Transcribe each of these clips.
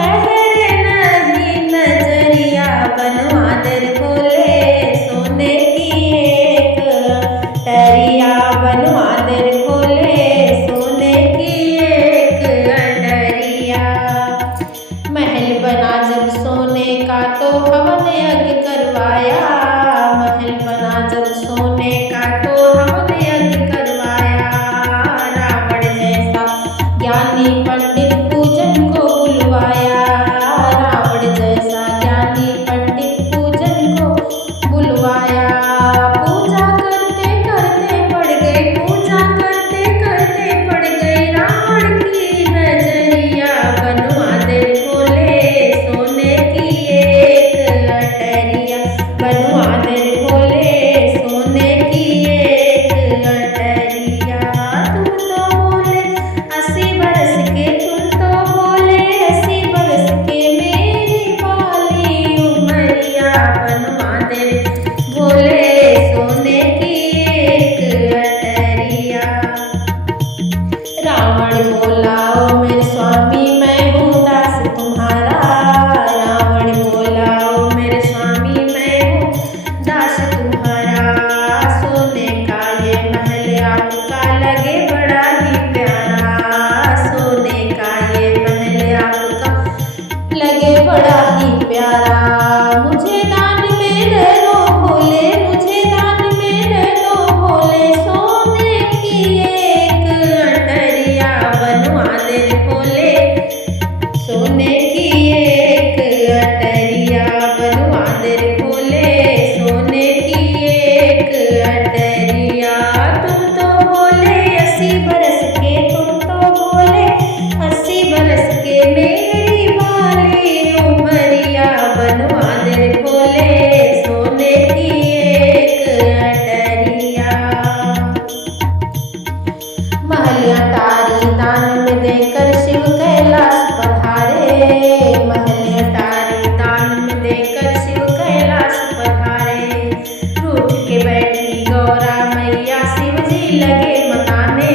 ठहरे नहीं नजरिया, बनवा दे भोले सोने की एक अटरिया, बनवा दे भोले सोने की एक अटरिया। महल बना जब सोने का तो हवन यज्ञ करवाया, महल बना जब सोने का तो हवन यज्ञ करवाया। रावण जैसा ज्ञानी पंडित पूजन को बुलवाया, रावण जैसा ज्ञानी पंडित पूजन को बुलवाया। पूजा करते करते पड़ गई, पूजा करते करते पड़ गई रावण की नजरिया, बनवा दे भोले सोने की एक अटरिया, बनवा दे भोले सोने की एक अटरिया। तुम तो बोले 80 बरस के, तुम तो बोले 80 बरस के, मेरी वाली उमरिया, बनवा दे भोले सोने की एक अटरिया। रावण बोला ओ मेरे स्वामी मैं हूँ दास तुम्हारा, रावण बोला ओ मेरे स्वामी मैं हूँ दास तुम्हारा। सोने का ये महल आपका लगे बड़ा ही प्यारा, सोने का ये महल आपका लगे बड़ा ही प्यारा। मुझे दान में दे दो भोले, मुझे दान में दे दो भोले सोने की एक अटरिया, बनवा दे भोले सोने की एक अटरिया, बनवा दे भोले सोने की एक अटरिया। तुम तो बोले 80 बरस के, तुम तो बोले 80 बरस के, मेरी वाली उमरिया, बनवा दे भोले सोने की एक अटरिया। महल अटारी दान में देकर शिव कैलाश पधारे, महल अटारी दान में देकर शिव कैलाश पधारे। रूठ के बैठी गौरा मैया शिव जी लगे मनाने,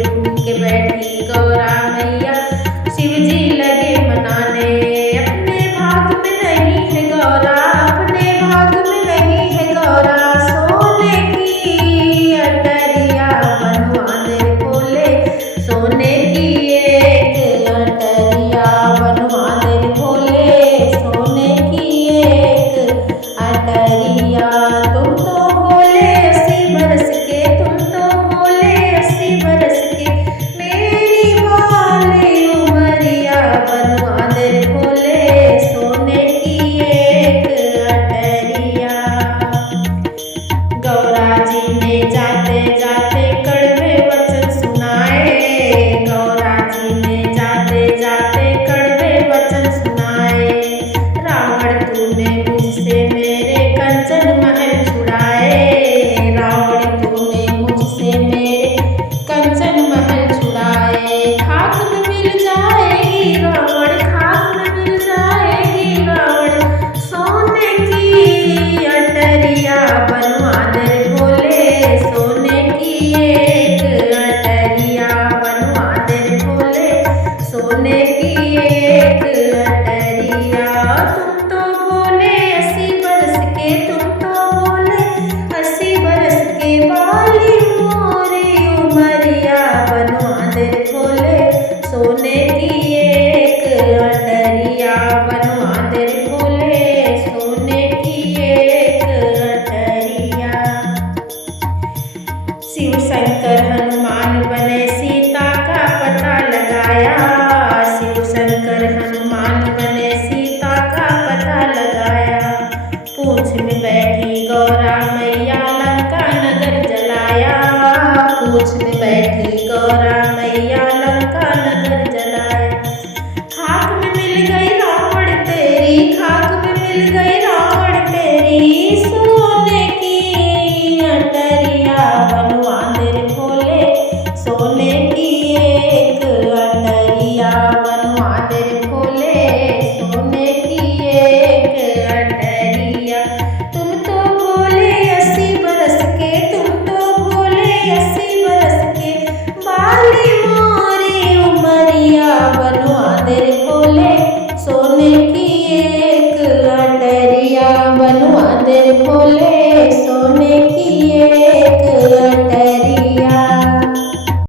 रूठ के बैठी गौरा मैया शिव जी लगे मनाने। अपने भाग में नहीं है गौरा, अपने भाग में नहीं है गौरा, सोने की अटरिया, बनवा दे भोले सोने की एक अटरिया, बनवा दे भोले सोने की एक अटरिया। तुम तो बोले 80 बरस के, तुम तो बोले 80 बरस के, मेरी वाली उमरिया, बनवा दे भोले सोने की एक अटरिया। गौरा जी ने जाते जाते कड़वे वचन सुनाए, गौरा जी ने जाते जाते कड़वे वचन सुनाए। रावण तूने मुझसे मेरे कंचन महल छुड़ाए, रावण तूने मुझसे मेरे कंचन महल छुड़ाए। खाक में मिल जाएगी रावण, खाक में मिल जाएगी रावण सोने की अटरिया, बनवा दे भोले सोने की एक अटरिया, बनवा दे भोले सोने की एक अटरिया। तुम तो बोले 80 बरस के, तुम तो बोले 80 बरस के, वाली मोरी उमरिया, बनवा दे भोले सोने की एक अटरिया, बनवा दे भोले सोने की एक अटरिया। शिव शंकर हनुमान बने सीता का पता लगाया, शिव शंकर हनुमान बने सीता का पता लगाया। पूंछ में बैठी गौरा मैया लंका नगर जलाया, पूंछ में बैठी गौरा मैया लंका नगर जलाया। खाक में मिल गई रावण तेरी, खाक में मिल गई रावण तेरी, सोने की अटरिया, बनवा दे भोले सोने की एक अटरिया, बनवा दे भोले। भोले